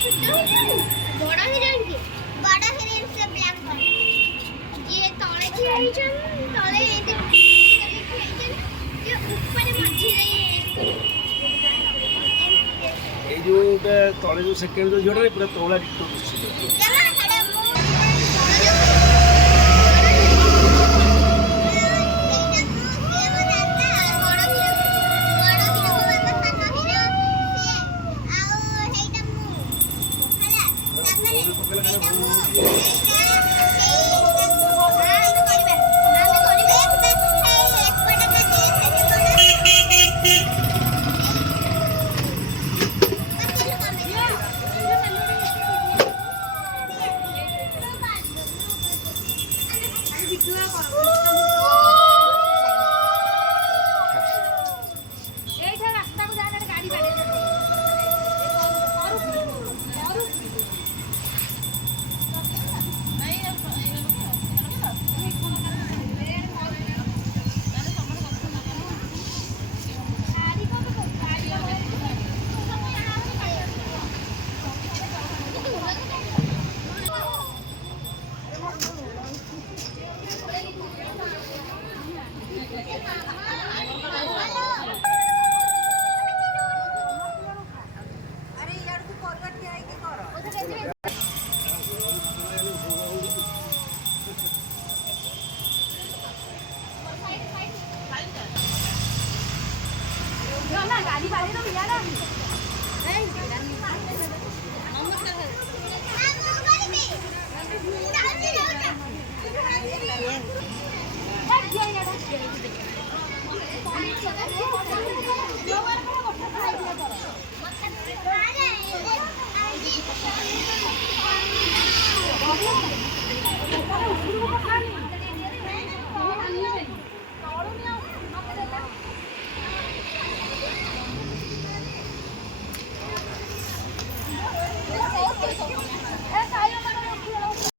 बड़ा हिरन की बड़ा हिरन से ब्लैक कर ये तले की हिरन तले ये ऊपर मझी ये जो तले जो सेकंड जो जोड़ा पूरा तोला डिटो दिसछि गाड़ी बाहर तो यार नहीं